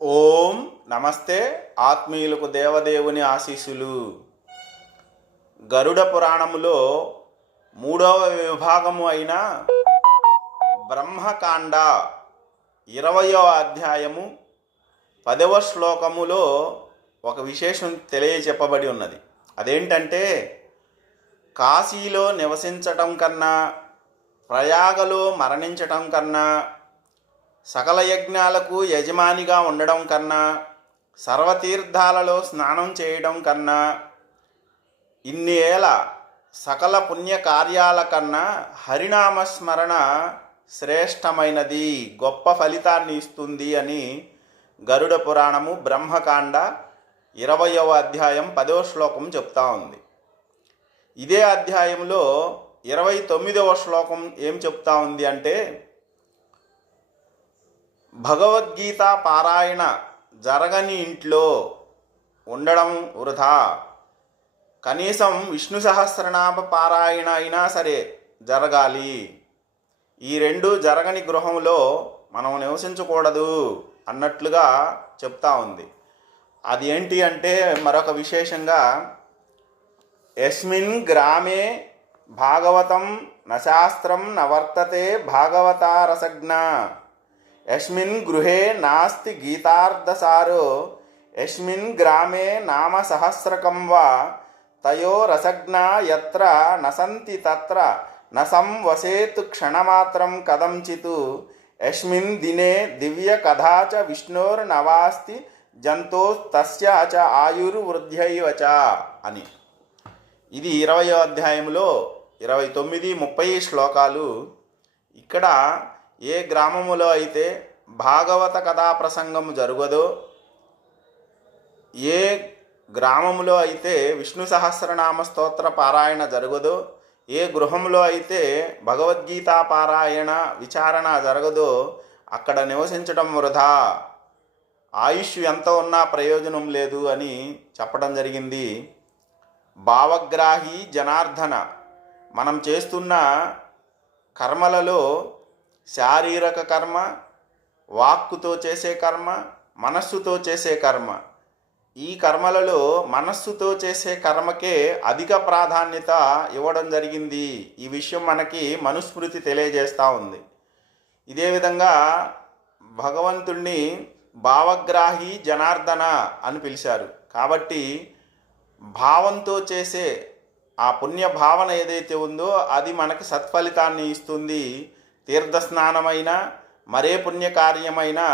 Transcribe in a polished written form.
ఓం నమస్తే. ఆత్మీయులకు దేవదేవుని ఆశీస్సులు. గరుడ పురాణములో 3వ విభాగము అయిన బ్రహ్మకాండ 20వ అధ్యాయము 10వ శ్లోకములో ఒక విశేషం తెలియచెప్పబడి ఉన్నది. అదేంటంటే, కాశీలో నివసించటం కన్నా, ప్రయాగలో మరణించటం కన్నా, సకల యజ్ఞాలకు యజమానిగా ఉండడం కన్నా, సర్వతీర్థాలలో స్నానం చేయడం కన్నా, ఇన్ని ఏళ్ళ సకల పుణ్య కార్యాల కన్నా హరినామస్మరణ శ్రేష్టమైనది, గొప్ప ఫలితాన్ని ఇస్తుంది అని గరుడ పురాణము బ్రహ్మకాండ 20వ అధ్యాయం 10వ శ్లోకం చెప్తా ఉంది. ఇదే అధ్యాయంలో 29వ శ్లోకం ఏం చెప్తా ఉంది అంటే, భగవద్గీత పారాయణ జరగని ఇంట్లో ఉండడం వృధా, కనీసం విష్ణు సహస్రనామ పారాయణ అయినా సరే జరగాలి. ఈ రెండు జరగని గృహంలో మనం నివసించకూడదు అన్నట్లుగా చెప్తా ఉంది. అది ఏంటి అంటే, మరొక విశేషంగా, యస్మిన్ గ్రామే భాగవతం నశాస్త్రం నవర్తతే భాగవతారసజ్ఞ, యస్మిన్ గృహే నాస్తి గీతార్థసారో, యస్మిన్ గ్రామే నామ సహస్రకం వా, తయో రసజ్ఞా యత్ర నసంతి తత్ర న సంవసేత్ క్షణమాత్రం కదంచిత్, యస్మిన్ దినే దివ్య కథా చ విష్ణోర్నవాస్తి జంతో తస్యా చ ఆయుర్వృద్ధ్యైవ చ అని. ఇది 20వ అధ్యాయంలో 29, 30 శ్లోకాలు. ఇక్కడ ఏ గ్రామములో అయితే భాగవత కథా ప్రసంగము జరగదో, ఏ గ్రామములో అయితే విష్ణు సహస్రనామ స్తోత్ర పారాయణ జరగదో, ఏ గృహంలో అయితే భగవద్గీత పారాయణ విచారణ జరగదో, అక్కడ నివసించడం వృధా, ఆయుష్ ఎంత ఉన్నా ప్రయోజనం లేదు అని చెప్పడం జరిగింది. భావగ్రాహి జనార్దన, మనం చేస్తున్న కర్మలలో శారీరక కర్మ, వాక్కుతో చేసే కర్మ, మనస్సుతో చేసే కర్మ, ఈ కర్మలలో మనస్సుతో చేసే కర్మకే అధిక ప్రాధాన్యత ఇవ్వడం జరిగింది. ఈ విషయం మనకి మనుస్మృతి తెలియజేస్తూ ఉంది. ఇదే విధంగా భగవంతుణ్ణి భావగ్రాహి జనార్దన అని పిలిచారు. కాబట్టి భావంతో చేసే ఆ పుణ్య భావన ఏదైతే ఉందో అది మనకి సత్ఫలితాన్ని ఇస్తుంది. తీర్థస్నానమైన, మరే పుణ్యకార్యమైనా